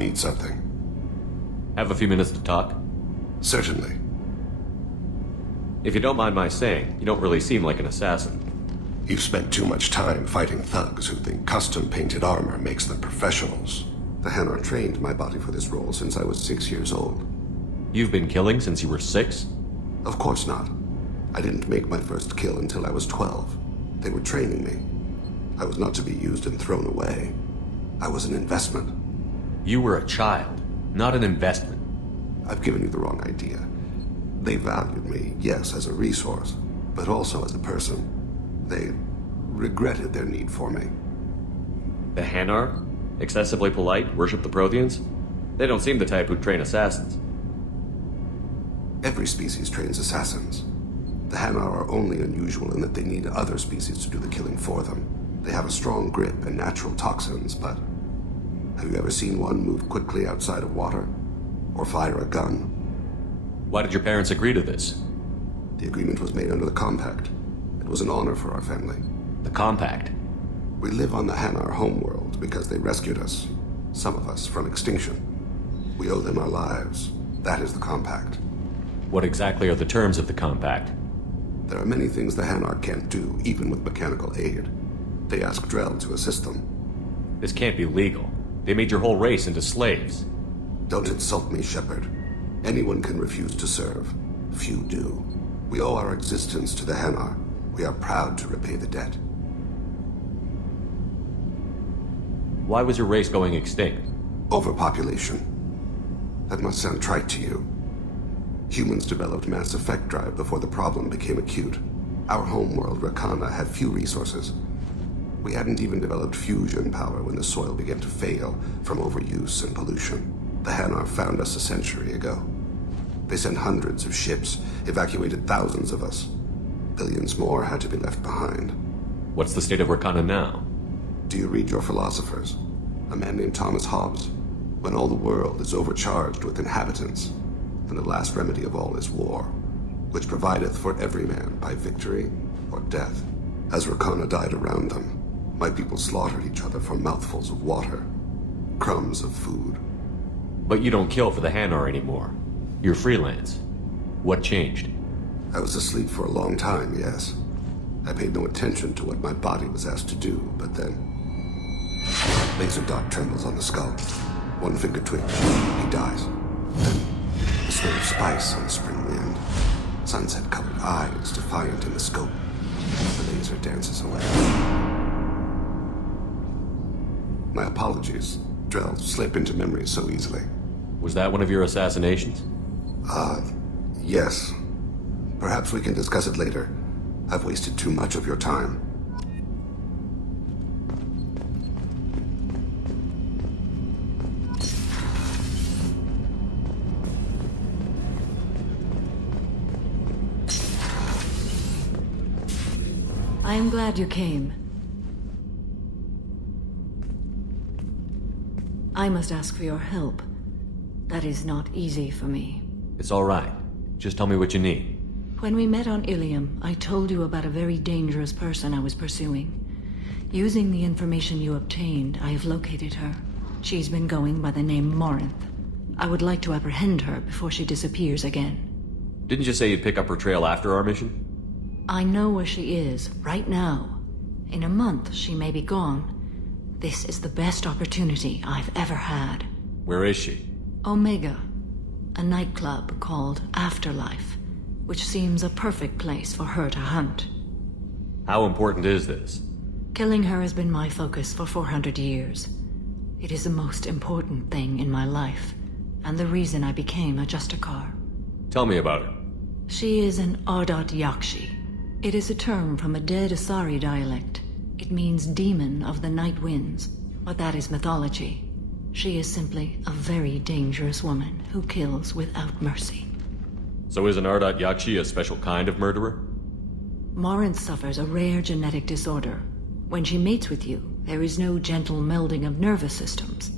need something. Have a few minutes to talk? Certainly. If you don't mind my saying, you don't really seem like an assassin. You've spent too much time fighting thugs who think custom-painted armor makes them professionals. The Hanar trained my body for this role since I was 6 years old. You've been killing since you were 6? Of course not. I didn't make my first kill until I was 12. They were training me. I was not to be used and thrown away. I was an investment. You were a child, not an investment. I've given you the wrong idea. They valued me, yes, as a resource, but also as a person. They regretted their need for me. The Hanar? Excessively polite, worship the Protheans? They don't seem the type who'd train assassins. Every species trains assassins. The Hanar are only unusual in that they need other species to do the killing for them. They have a strong grip and natural toxins, but have you ever seen one move quickly outside of water? Or fire a gun? Why did your parents agree to this? The agreement was made under the Compact. It was an honor for our family. The Compact? We live on the Hanar homeworld because they rescued us, some of us, from extinction. We owe them our lives. That is the Compact. What exactly are the terms of the Compact? There are many things the Hanar can't do, even with mechanical aid. They ask Drell to assist them. This can't be legal. They made your whole race into slaves. Don't insult me, Shepard. Anyone can refuse to serve. Few do. We owe our existence to the Hanar. We are proud to repay the debt. Why was your race going extinct? Overpopulation. That must sound trite to you. Humans developed mass effect drive before the problem became acute. Our homeworld, Rakana, had few resources. We hadn't even developed fusion power when the soil began to fail from overuse and pollution. The Hanar found us a century ago. They sent hundreds of ships, evacuated thousands of us. Billions more had to be left behind. What's the state of Rakana now? Do you read your philosophers? A man named Thomas Hobbes? When all the world is overcharged with inhabitants, and the last remedy of all is war, which provideth for every man by victory or death. As Rakana died around them, my people slaughtered each other for mouthfuls of water, crumbs of food. But you don't kill for the Hanar anymore. You're freelance. What changed? I was asleep for a long time, yes. I paid no attention to what my body was asked to do, but then... Laser dot trembles on the skull. One finger twitch. He dies. Then, the smell of spice on the spring wind. Sunset-colored eyes defiant in the scope. The laser dances away. My apologies. Drell slip into memory so easily. Was that one of your assassinations? Yes. Perhaps we can discuss it later. I've wasted too much of your time. I am glad you came. I must ask for your help. That is not easy for me. It's all right. Just tell me what you need. When we met on Ilium, I told you about a very dangerous person I was pursuing. Using the information you obtained, I have located her. She's been going by the name Morinth. I would like to apprehend her before she disappears again. Didn't you say you'd pick up her trail after our mission? I know where she is, right now. In a month, she may be gone. This is the best opportunity I've ever had. Where is she? Omega, a nightclub called Afterlife, which seems a perfect place for her to hunt. How important is this? Killing her has been my focus for 400 years. It is the most important thing in my life, and the reason I became a Justicar. Tell me about her. She is an Ardat Yakshi. It is a term from a dead Asari dialect. It means demon of the night winds, but that is mythology. She is simply a very dangerous woman who kills without mercy. So is an Ardat Yakshi a special kind of murderer? Morinth suffers a rare genetic disorder. When she mates with you, there is no gentle melding of nervous systems.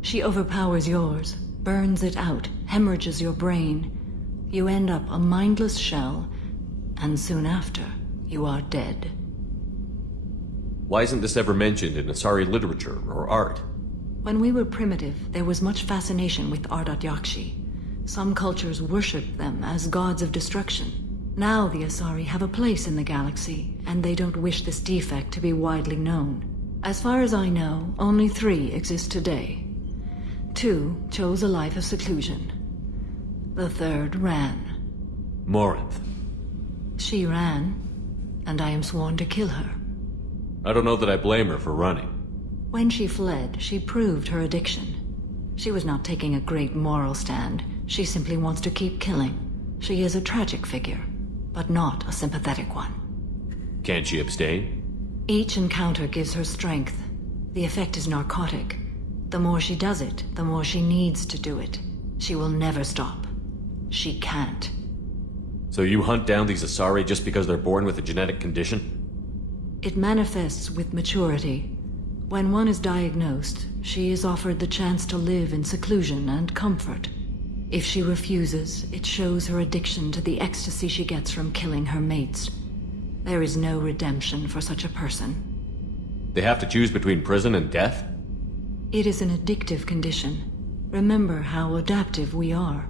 She overpowers yours, burns it out, hemorrhages your brain. You end up a mindless shell, and soon after, you are dead. Why isn't this ever mentioned in Asari literature or art? When we were primitive, there was much fascination with Ardat Yakshi. Some cultures worshipped them as gods of destruction. Now the Asari have a place in the galaxy, and they don't wish this defect to be widely known. As far as I know, only 3 exist today. 2 chose a life of seclusion. The 3rd ran. Morinth. She ran, and I am sworn to kill her. I don't know that I blame her for running. When she fled, she proved her addiction. She was not taking a great moral stand. She simply wants to keep killing. She is a tragic figure, but not a sympathetic one. Can't she abstain? Each encounter gives her strength. The effect is narcotic. The more she does it, the more she needs to do it. She will never stop. She can't. So you hunt down these Asari just because they're born with a genetic condition? It manifests with maturity. When one is diagnosed, she is offered the chance to live in seclusion and comfort. If she refuses, it shows her addiction to the ecstasy she gets from killing her mates. There is no redemption for such a person. They have to choose between prison and death? It is an addictive condition. Remember how adaptive we are.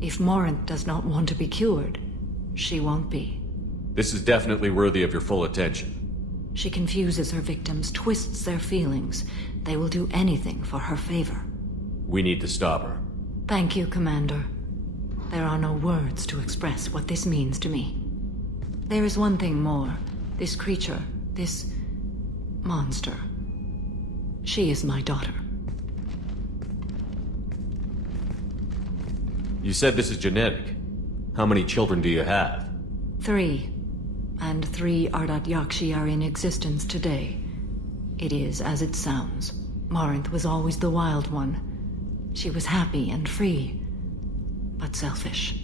If Morinth does not want to be cured, she won't be. This is definitely worthy of your full attention. She confuses her victims, twists their feelings. They will do anything for her favor. We need to stop her. Thank you, Commander. There are no words to express what this means to me. There is one thing more. This creature, this monster. She is my daughter. You said this is genetic. How many children do you have? 3. And 3 Ardat Yakshi are in existence today. It is as it sounds. Morinth was always the wild one. She was happy and free, but selfish.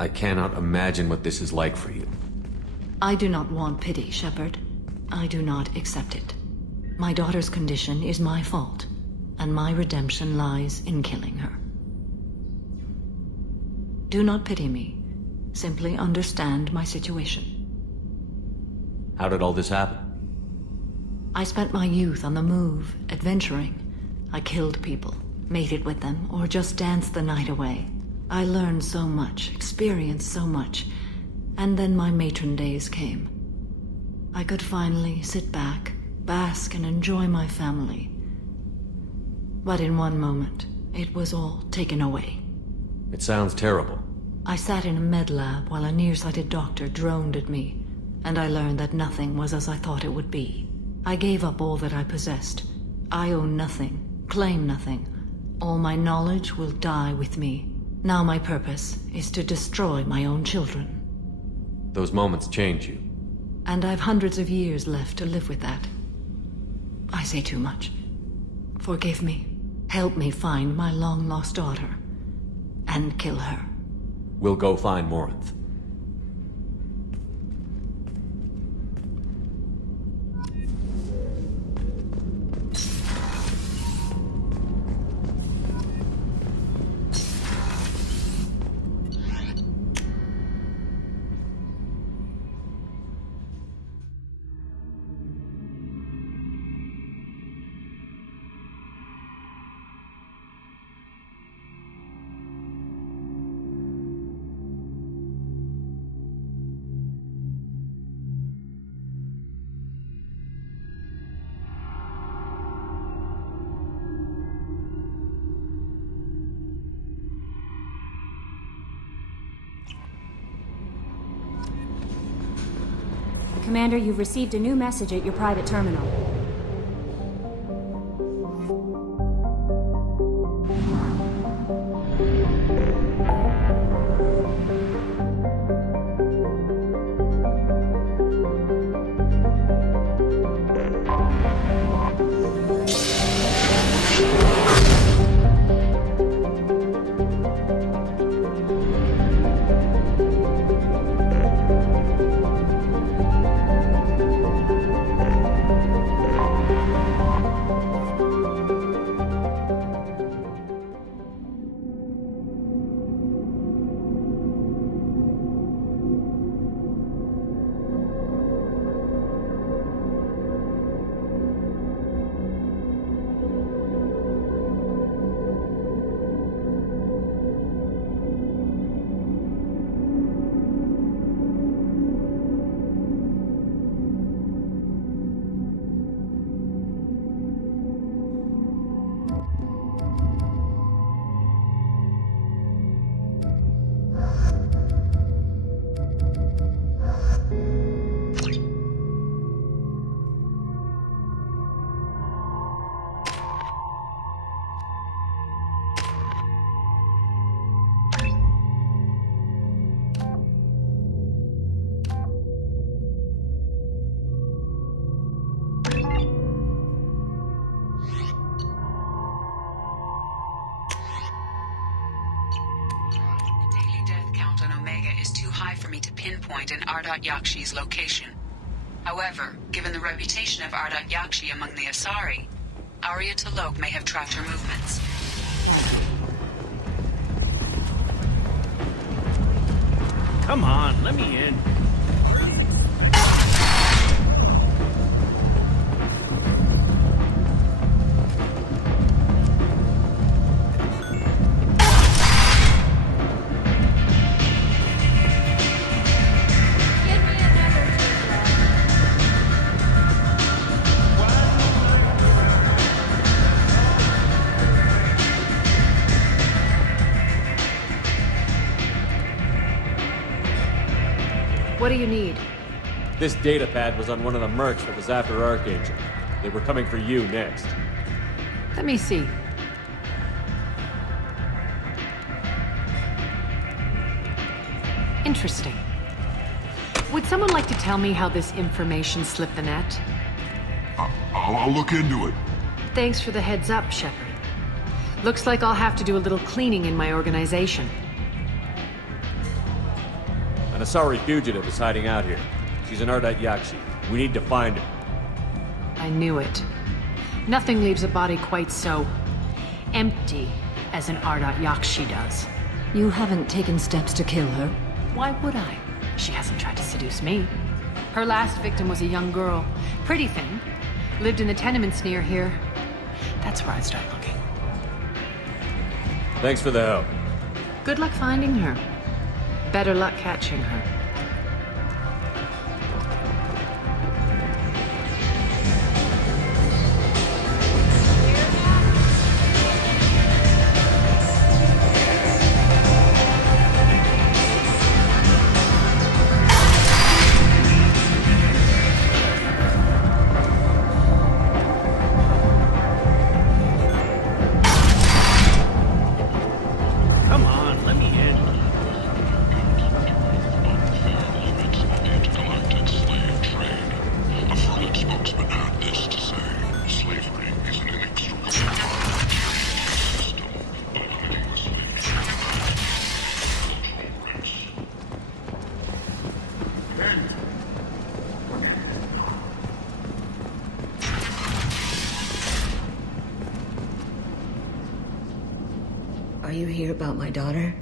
I cannot imagine what this is like for you. I do not want pity, Shepard. I do not accept it. My daughter's condition is my fault, and my redemption lies in killing her. Do not pity me. Simply understand my situation. How did all this happen? I spent my youth on the move, adventuring. I killed people, mated with them, or just danced the night away. I learned so much, experienced so much, and then my matron days came. I could finally sit back, bask, and enjoy my family. But in one moment, it was all taken away. It sounds terrible. I sat in a med lab while a nearsighted doctor droned at me, and I learned that nothing was as I thought it would be. I gave up all that I possessed. I own nothing, claim nothing. All my knowledge will die with me. Now my purpose is to destroy my own children. Those moments change you. And I've hundreds of years left to live with that. I say too much. Forgive me. Help me find my long-lost daughter. And kill her. We'll go find Morinth. Commander, you've received a new message at your private terminal. high for me to pinpoint an Ardat Yakshi's location. However, given the reputation of Ardat Yakshi among the Asari, Arya T'Loak may have tracked her movements. Come on, let me in. What do you need? This data pad was on one of the mercs that was after Archangel. They were coming for you next. Let me see. Interesting. Would someone like to tell me how this information slipped the net? I'll look into it. Thanks for the heads up, Shepard. Looks like I'll have to do a little cleaning in my organization. An Asari fugitive is hiding out here. She's an Ardat Yakshi. We need to find her. I knew it. Nothing leaves a body quite so empty as an Ardat Yakshi does. You haven't taken steps to kill her? Why would I? She hasn't tried to seduce me. Her last victim was a young girl. Pretty thing. Lived in the tenements near here. That's where I'd start looking. Thanks for the help. Good luck finding her. Better luck catching her. Come on, let me in. Intergalactic slave trade. A fluent spokesman had this to say. Slavery is an inextricable part of the system. By hiding the slave trade, Are you here about my daughter?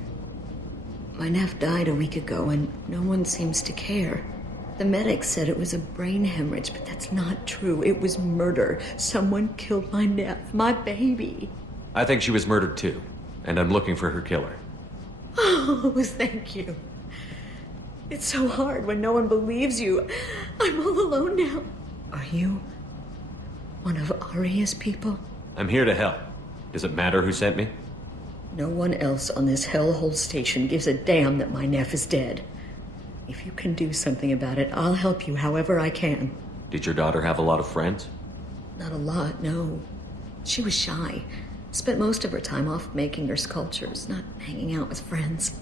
My nephew died a week ago and no one seems to care. The medics said it was a brain hemorrhage, but that's not true. It was murder. Someone killed my nephew, my baby. I think she was murdered too, and I'm looking for her killer. Oh, thank you. It's so hard when no one believes you. I'm all alone now. Are you one of Arya's people? I'm here to help. Does it matter who sent me? No one else on this hellhole station gives a damn that my nephew is dead. If you can do something about it, I'll help you however I can. Did your daughter have a lot of friends? Not a lot, no. She was shy. Spent most of her time off making her sculptures, not hanging out with friends.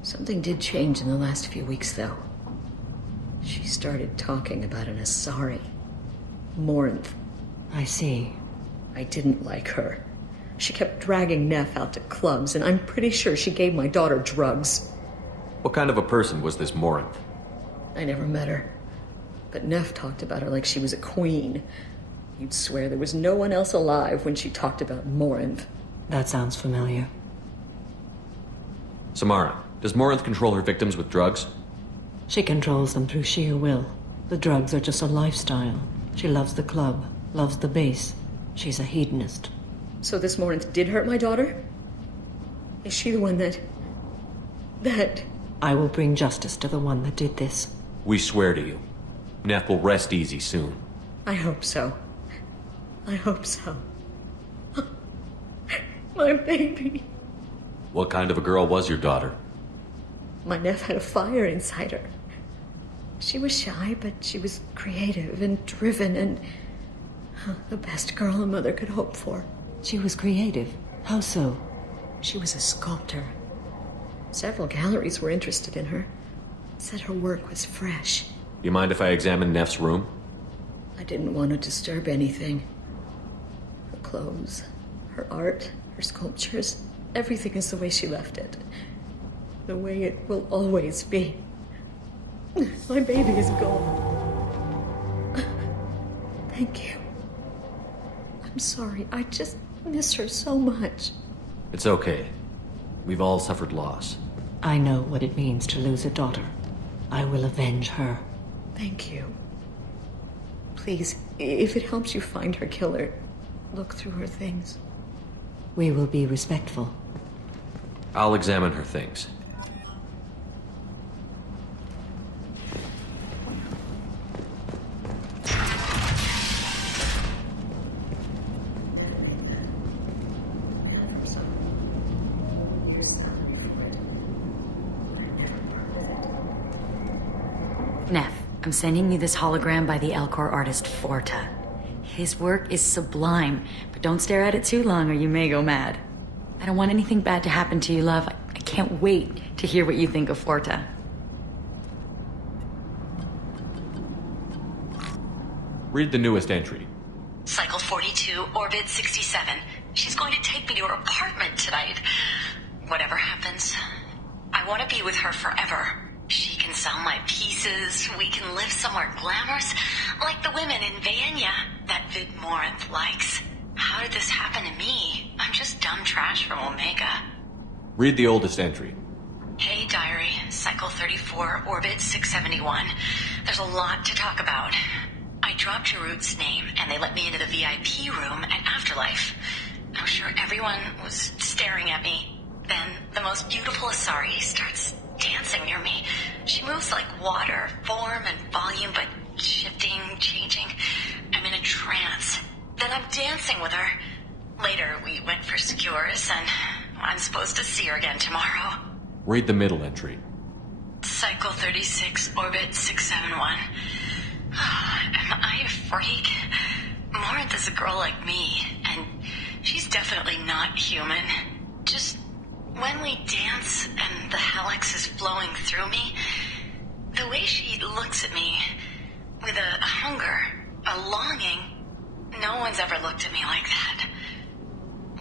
Something did change in the last few weeks, though. She started talking about an Asari. Morinth. I see. I didn't like her. She kept dragging Neff out to clubs, and I'm pretty sure she gave my daughter drugs. What kind of a person was this Morinth? I never met her. But Neff talked about her like she was a queen. You'd swear there was no one else alive when she talked about Morinth. That sounds familiar. Samara, does Morinth control her victims with drugs? She controls them through sheer will. The drugs are just a lifestyle. She loves the club, loves the base. She's a hedonist. So this Morinth did hurt my daughter? Is she the one that... I will bring justice to the one that did this. We swear to you. Neff will rest easy soon. I hope so. I hope so. My baby. What kind of a girl was your daughter? My nephew had a fire inside her. She was shy, but she was creative and driven and the best girl a mother could hope for. She was creative. How so? She was a sculptor. Several galleries were interested in her. Said her work was fresh. You mind if I examine Neff's room? I didn't want to disturb anything. Her clothes, her art, her sculptures, everything is the way she left it. The way it will always be. My baby is gone. Thank you. I'm sorry. I just miss her so much. It's okay. We've all suffered loss. I know what it means to lose a daughter. I will avenge her. Thank you. Please, if it helps you find her killer, look through her things. We will be respectful. I'll examine her things. Neff, I'm sending you this hologram by the Elcor artist Forta. His work is sublime, but don't stare at it too long or you may go mad. I don't want anything bad to happen to you, love. I can't wait to hear what you think of Forta. Read the newest entry. Cycle 42, Orbit 67. She's going to take me to her apartment tonight. Whatever happens, I want to be with her forever. She can sell my pieces. We can live somewhere glamorous, like the women in Vanya that Vid Morinth likes. How did this happen to me? I'm just dumb trash from Omega. Read the oldest entry. Hey, Diary. Cycle 34, Orbit 671. There's a lot to talk about. I dropped Jarut's name, and they let me into the VIP room at Afterlife. I'm sure everyone was staring at me. Then the most beautiful Asari starts dancing near me. She moves like water, form and volume, but shifting, changing. I'm in a trance. Then I'm dancing with her. Later, we went for skewers, and I'm supposed to see her again tomorrow. Read the middle entry. Cycle 36, Orbit 671. Am I a freak? Morinth is a girl like me, and she's definitely not human. Just when we dance and the helix is flowing through me, the way she looks at me with a hunger, a longing, no one's ever looked at me like that.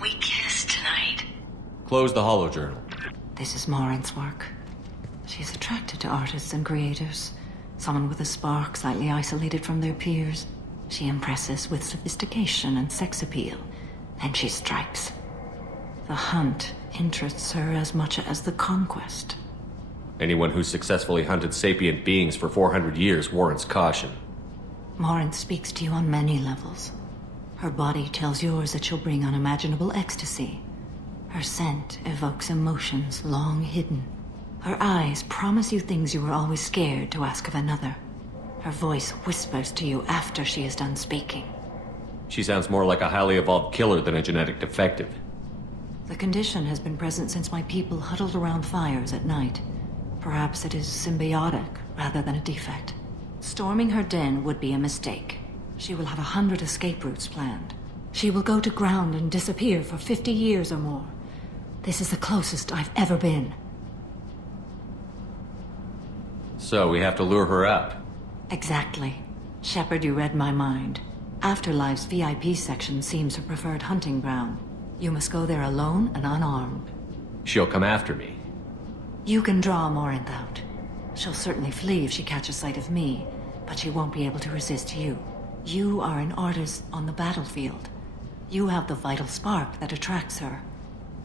We kissed tonight. Close the holojournal. This is Morinth's work. She's attracted to artists and creators. Someone with a spark, slightly isolated from their peers. She impresses with sophistication and sex appeal. Then she strikes. The hunt interests her as much as the conquest. Anyone who's successfully hunted sapient beings for 400 years warrants caution. Morinth speaks to you on many levels. Her body tells yours that she'll bring unimaginable ecstasy. Her scent evokes emotions long hidden. Her eyes promise you things you were always scared to ask of another. Her voice whispers to you after she is done speaking. She sounds more like a highly evolved killer than a genetic defective. The condition has been present since my people huddled around fires at night. Perhaps it is symbiotic rather than a defect. Storming her den would be a mistake. She will have 100 escape routes planned. She will go to ground and disappear for 50 years or more. This is the closest I've ever been. So we have to lure her out. Exactly. Shepard, you read my mind. Afterlife's VIP section seems her preferred hunting ground. You must go there alone and unarmed. She'll come after me. You can draw Morinth out. She'll certainly flee if she catches sight of me, but she won't be able to resist you. You are an artist on the battlefield. You have the vital spark that attracts her.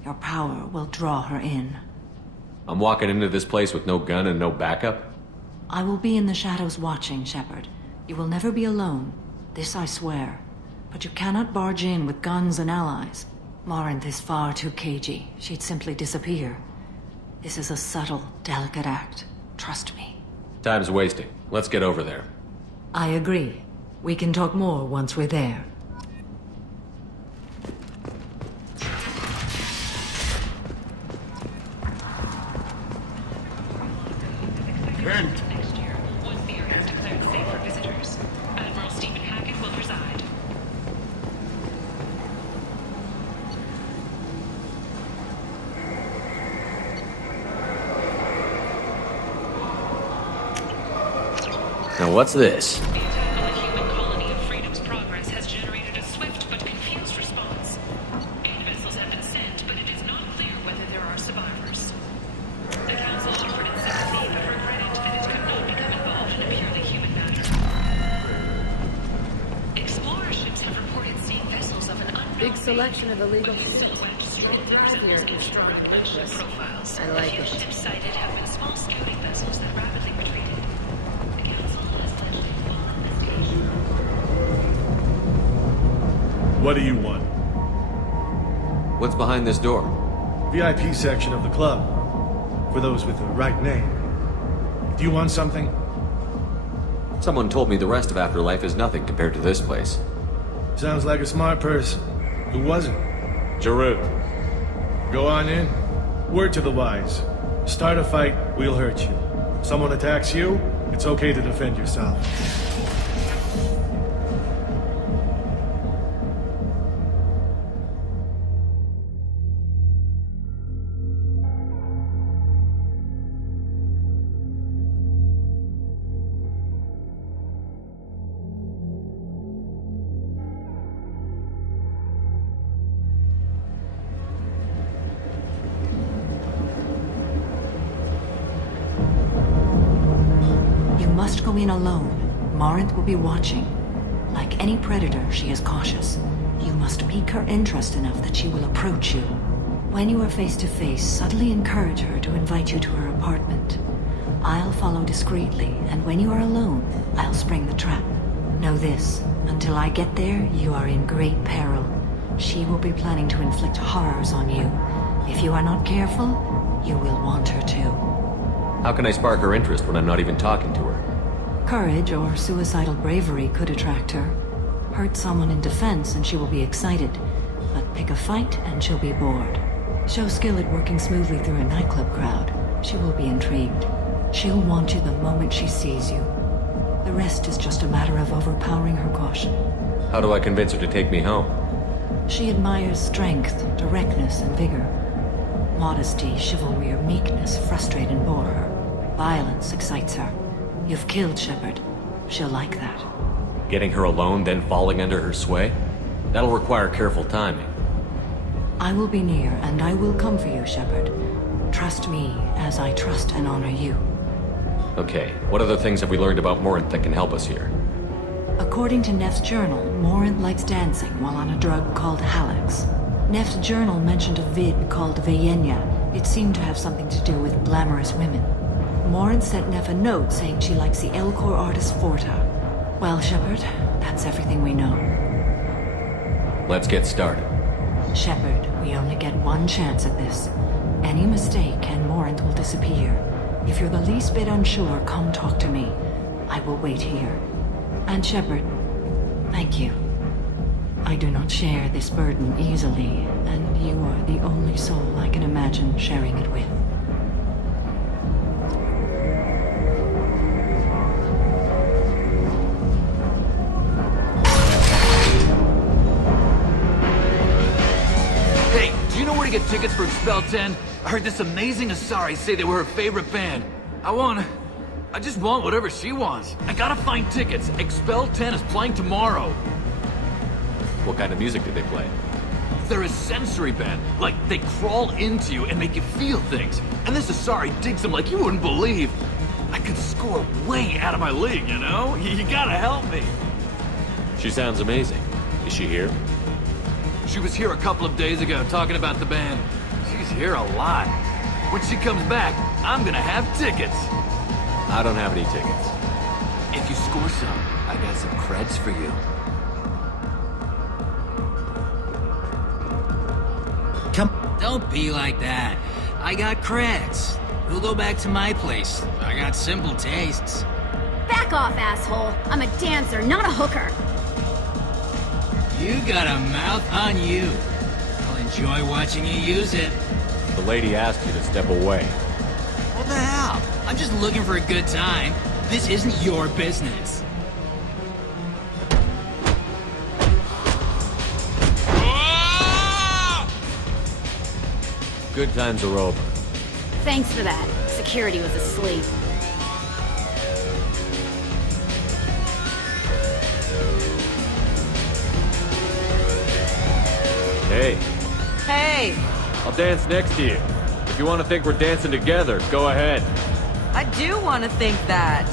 Your power will draw her in. I'm walking into this place with no gun and no backup? I will be in the shadows watching, Shepard. You will never be alone. This I swear. But you cannot barge in with guns and allies. Morinth is far too cagey. She'd simply disappear. This is a subtle, delicate act. Trust me. Time's wasting. Let's get over there. I agree. We can talk more once we're there. Kent! Next year, once the area is declared safe for visitors, Admiral Stephen Hackett will preside. Now what's this? The attack on the human colony of Freedom's Progress has generated a swift but confused response. 8 vessels have been sent, but it is not clear whether there are survivors. The Council offered its sympathy, but regretted that it could not become an Big selection of illegal... I like it. Cited have been small scouting vessels that rapidly retreated. The council has led What do you want? What's behind this door? VIP section of the club. For those with the right name. Do you want something? Someone told me the rest of Afterlife is nothing compared to this place. Sounds like a smart person. Who wasn't? Giroux. Go on in. Word to the wise. Start a fight, we'll hurt you. Someone attacks you, it's okay to defend yourself. Must go in alone. Morinth will be watching. Like any predator, she is cautious. You must pique her interest enough that she will approach you. When you are face to face, subtly encourage her to invite you to her apartment. I'll follow discreetly, and when you are alone, I'll spring the trap. Know this, until I get there, you are in great peril. She will be planning to inflict horrors on you. If you are not careful, you will want her to. How can I spark her interest when I'm not even talking to her? Courage or suicidal bravery could attract her. Hurt someone in defense and she will be excited, but pick a fight and she'll be bored. Show skill at working smoothly through a nightclub crowd. She will be intrigued. She'll want you the moment she sees you. The rest is just a matter of overpowering her caution. How do I convince her to take me home? She admires strength, directness, and vigor. Modesty, chivalry, or meekness frustrate and bore her. Violence excites her. You've killed Shepard. She'll like that. Getting her alone, then falling under her sway? That'll require careful timing. I will be near, and I will come for you, Shepard. Trust me, as I trust and honor you. Okay, what other things have we learned about Morinth that can help us here? According to Neff's journal, Morinth likes dancing while on a drug called Halex. Neff's journal mentioned a vid called Veyenya. It seemed to have something to do with glamorous women. Morinth sent Neff a note saying she likes the Elcor artist Forta. Well, Shepard, that's everything we know. Let's get started. Shepard, we only get one chance at this. Any mistake and Morinth will disappear. If you're the least bit unsure, come talk to me. I will wait here. And Shepard, thank you. I do not share this burden easily, and you are the only soul I can imagine sharing it with. Hey, do you know where to get tickets for Expel 10? I heard this amazing Asari say they were her favorite band. I just want whatever she wants. I gotta find tickets. Expel 10 is playing tomorrow. What kind of music do they play? They're a sensory band. Like, they crawl into you and make you feel things. And this Asari digs them like you wouldn't believe. I could score way out of my league, you know? You gotta help me. She sounds amazing. Is she here? She was here a couple of days ago talking about the band. She's here a lot. When she comes back, I'm gonna have tickets. I don't have any tickets. If you score some, I got some creds for you. Don't be like that. I got creds. We'll go back to my place. I got simple tastes. Back off, asshole. I'm a dancer, not a hooker. You got a mouth on you. I'll enjoy watching you use it. The lady asked you to step away. What the hell? I'm just looking for a good time. This isn't your business. Good times are over. Thanks for that. Security was asleep. Hey, Hey, I'll dance next to you. If you want to think we're dancing together, go ahead. I do want to think that.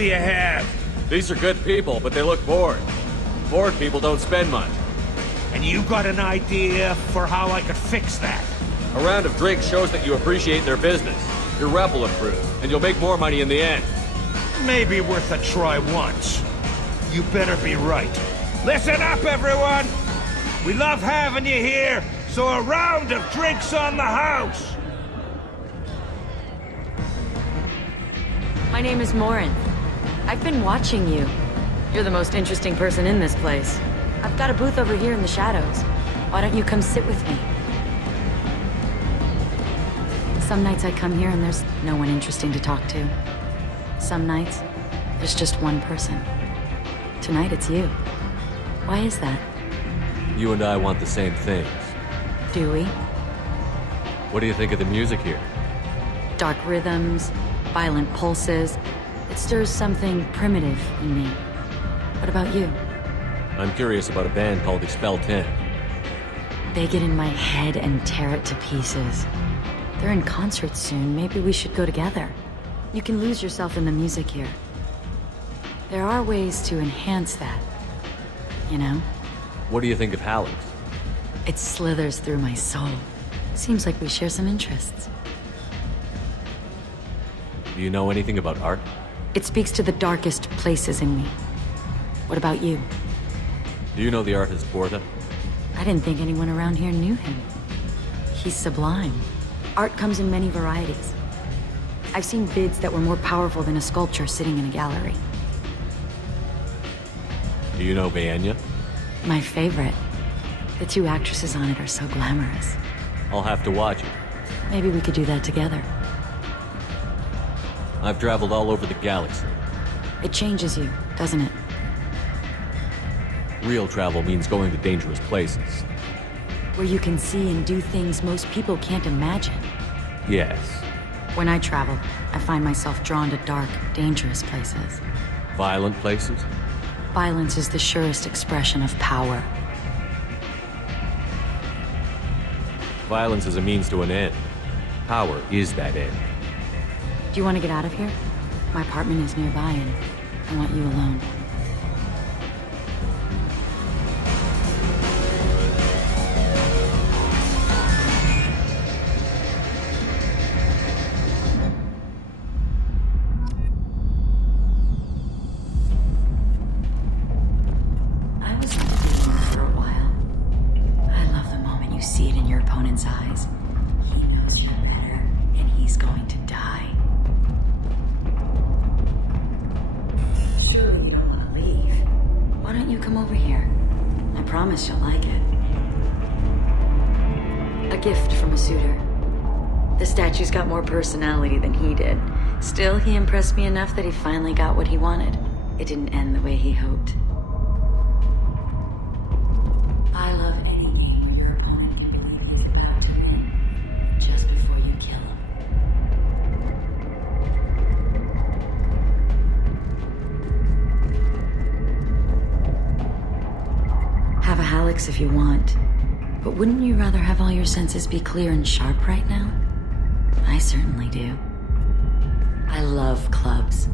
will you have? These are good people, but they look bored. Bored people don't spend much. And you got an idea for how I could fix that? A round of drinks shows that you appreciate their business. Your rep will improve, and you'll make more money in the end. Maybe worth a try once. You better be right. Listen up, everyone! We love having you here, so a round of drinks on the house! My name is Morin. I've been watching you. You're the most interesting person in this place. I've got a booth over here in the shadows. Why don't you come sit with me? Some nights I come here and there's no one interesting to talk to. Some nights, there's just one person. Tonight it's you. Why is that? You and I want the same things. Do we? What do you think of the music here? Dark rhythms, violent pulses. It stirs something primitive in me. What about you? I'm curious about a band called Expel 10. They get in my head and tear it to pieces. They're in concert soon. Maybe we should go together. You can lose yourself in the music here. There are ways to enhance that, you know? What do you think of Hallex? It slithers through my soul. Seems like we share some interests. Do you know anything about art? It speaks to the darkest places in me. What about you? Do you know the artist Borda? I didn't think anyone around here knew him. He's sublime. Art comes in many varieties. I've seen vids that were more powerful than a sculpture sitting in a gallery. Do you know Bayenya? My favorite. The two actresses on it are so glamorous. I'll have to watch it. Maybe we could do that together. I've traveled all over the galaxy. It changes you, doesn't it? Real travel means going to dangerous places. Where you can see and do things most people can't imagine. Yes. When I travel, I find myself drawn to dark, dangerous places. Violent places? Violence is the surest expression of power. Violence is a means to an end. Power is that end. Do you want to get out of here? My apartment is nearby and I want you alone. I was thinking for a while. I love the moment you see it in your opponent's eyes. He knows you're better, and he's going to die. Surely you don't want to leave. Why don't you come over here? I promise you'll like it. A gift from a suitor. The statue's got more personality than he did. Still, he impressed me enough that he finally got what he wanted. It didn't end the way he hoped. I love any game where your opponent can only get back to me just before you kill him. Have a Hallex if you want, but wouldn't you rather have all your senses be clear and sharp right now? I certainly do. I love clubs.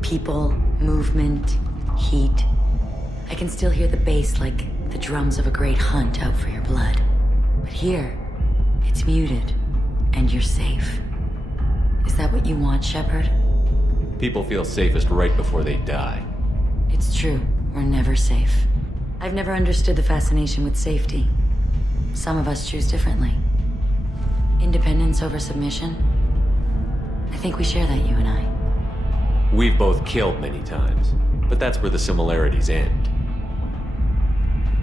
People, movement, heat. I can still hear the bass like the drums of a great hunt out for your blood. But here, it's muted, and you're safe. Is that what you want, Shepard? People feel safest right before they die. It's true. We're never safe. I've never understood the fascination with safety. Some of us choose differently. Independence over submission? I think we share that, you and I. We've both killed many times, but that's where the similarities end.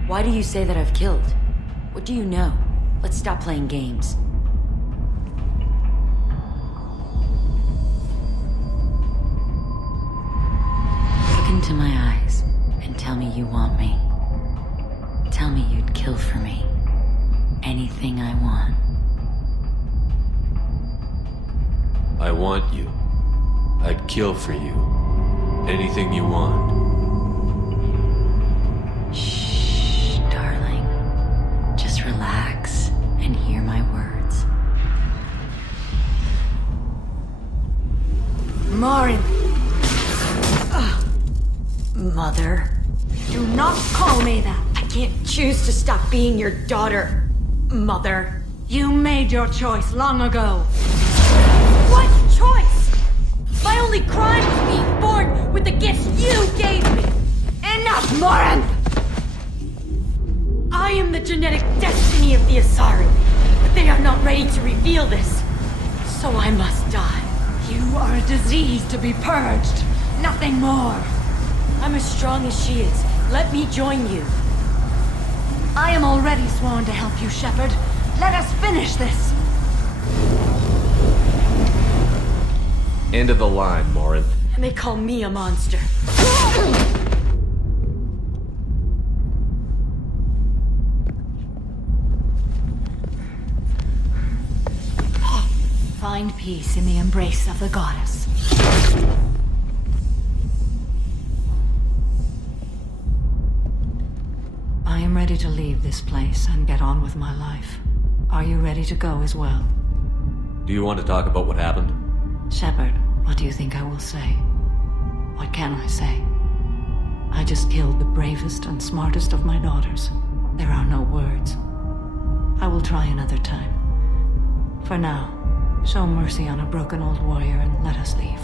Why do you say that I've killed? What do you know? Let's stop playing games. Look into my eyes and tell me you want me. Tell me you'd kill for me. Anything I want. I want you. I'd kill for you. Anything you want. Shh, darling. Just relax and hear my words. Morin! Mother. Do not call me that! I can't choose to stop being your daughter, Mother. You made your choice long ago. What choice? My only crime was being born with the gifts you gave me! Enough, Morin! I am the genetic destiny of the Asari, but they are not ready to reveal this. So I must die. You are a disease to be purged. Nothing more. I'm as strong as she is. Let me join you. I am already sworn to help you, Shepard. Let us finish this. End of the line, Morinth. And they call me a monster. Find peace in the embrace of the goddess. I am ready to leave this place and get on with my life. Are you ready to go as well? Do you want to talk about what happened? Shepard, what do you think I will say? What can I say? I just killed the bravest and smartest of my daughters. There are no words. I will try another time. For now, show mercy on a broken old warrior and let us leave.